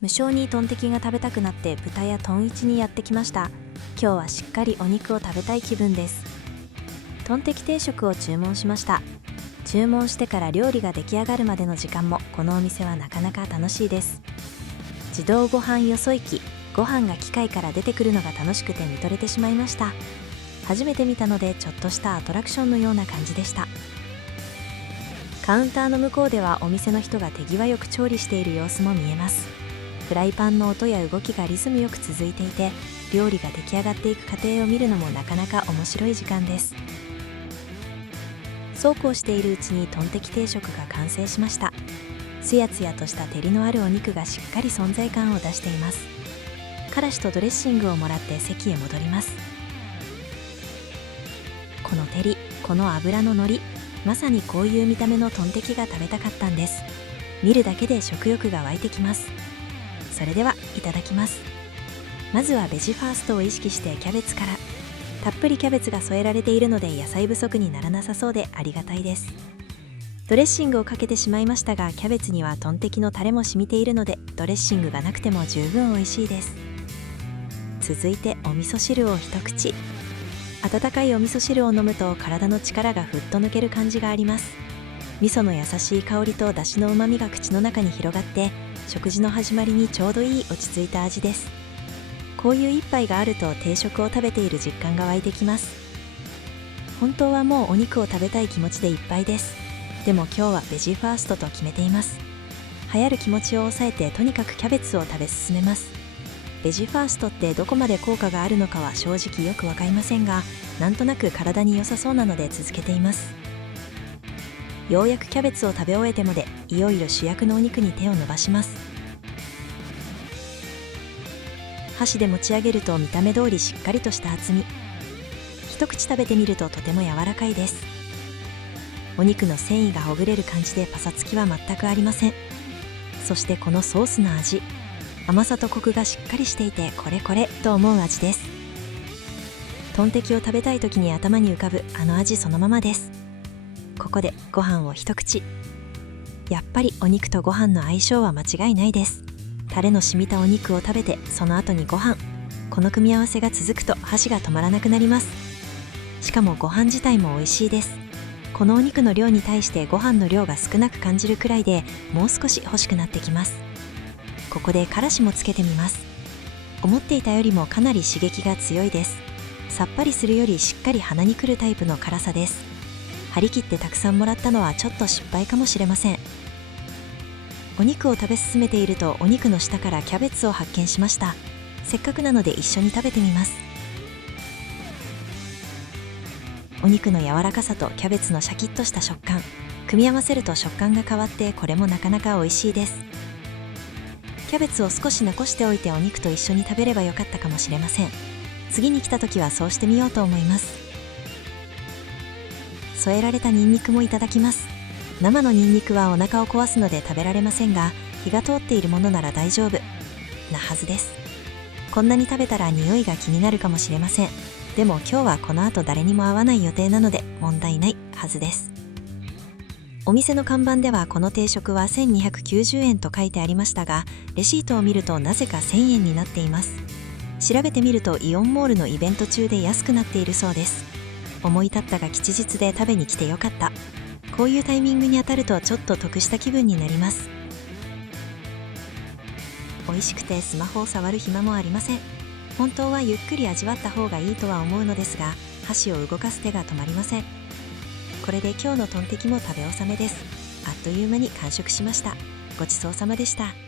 無性にトンテキが食べたくなって豚やトンイチにやってきました。今日はしっかりお肉を食べたい気分です。トンテキ定食を注文しました。注文してから料理が出来上がるまでの時間もこのお店はなかなか楽しいです。自動ご飯よそ行き、ご飯が機械から出てくるのが楽しくて見とれてしまいました。初めて見たのでちょっとしたアトラクションのような感じでした。カウンターの向こうではお店の人が手際よく調理している様子も見えます。フライパンの音や動きがリズムよく続いていて、料理が出来上がっていく過程を見るのもなかなか面白い時間です。そうこうしているうちにトンテキ定食が完成しました。つやつやとした照りのあるお肉がしっかり存在感を出しています。からしとドレッシングをもらって席へ戻ります。この照り、この脂ののり、まさにこういう見た目のトンテキが食べたかったんです。見るだけで食欲が湧いてきます。それではいただきます。まずはベジファーストを意識してキャベツから。たっぷりキャベツが添えられているので野菜不足にならなさそうでありがたいです。ドレッシングをかけてしまいましたが、キャベツにはトンテキのタレも染みているのでドレッシングがなくても十分美味しいです。続いてお味噌汁を一口。温かいお味噌汁を飲むと体の力がふっと抜ける感じがあります。味噌の優しい香りと出汁のうまみが口の中に広がって、食事の始まりにちょうどいい落ち着いた味です。こういう一杯があると定食を食べている実感が湧いてきます。本当はもうお肉を食べたい気持ちでいっぱいです。でも今日はベジファーストと決めています。流行る気持ちを抑えてとにかくキャベツを食べ進めます。ベジファーストってどこまで効果があるのかは正直よくわかりませんが、なんとなく体に良さそうなので続けています。ようやくキャベツを食べ終えてまで、いよいよ主役のお肉に手を伸ばします。箸で持ち上げると見た目通りしっかりとした厚み。一口食べてみるととても柔らかいです。お肉の繊維がほぐれる感じでパサつきは全くありません。そしてこのソースの味、甘さとコクがしっかりしていて、これこれと思う味です。トンテキを食べたい時に頭に浮かぶあの味そのままです。ここでご飯を一口。やっぱりお肉とご飯の相性は間違いないです。タレの染みたお肉を食べて、その後にご飯。この組み合わせが続くと箸が止まらなくなります。しかもご飯自体も美味しいです。このお肉の量に対してご飯の量が少なく感じるくらいで、もう少し欲しくなってきます。ここでからしもつけてみます。思っていたよりもかなり刺激が強いです。さっぱりするよりしっかり鼻にくるタイプの辛さです。張り切ってたくさんもらったのはちょっと失敗かもしれません。お肉を食べ進めていると、お肉の下からキャベツを発見しました。せっかくなので一緒に食べてみます。お肉の柔らかさとキャベツのシャキッとした食感、組み合わせると食感が変わって、これもなかなか美味しいです。キャベツを少し残しておいてお肉と一緒に食べればよかったかもしれません。次に来た時はそうしてみようと思います。添えられたニンニクもいただきます。生のニンニクはお腹を壊すので食べられませんが、火が通っているものなら大丈夫なはずです。こんなに食べたら匂いが気になるかもしれません。でも今日はこの後誰にも会わない予定なので問題ないはずです。お店の看板ではこの定食は1290円と書いてありましたが、レシートを見るとなぜか1000円になっています。調べてみるとイオンモールのイベント中で安くなっているそうです。思い立ったが吉日で食べに来てよかった。こういうタイミングに当たるとちょっと得した気分になります。美味しくてスマホを触る暇もありません。本当はゆっくり味わった方がいいとは思うのですが、箸を動かす手が止まりません。これで今日のトンテキも食べ納めです。あっという間に完食しました。ごちそうさまでした。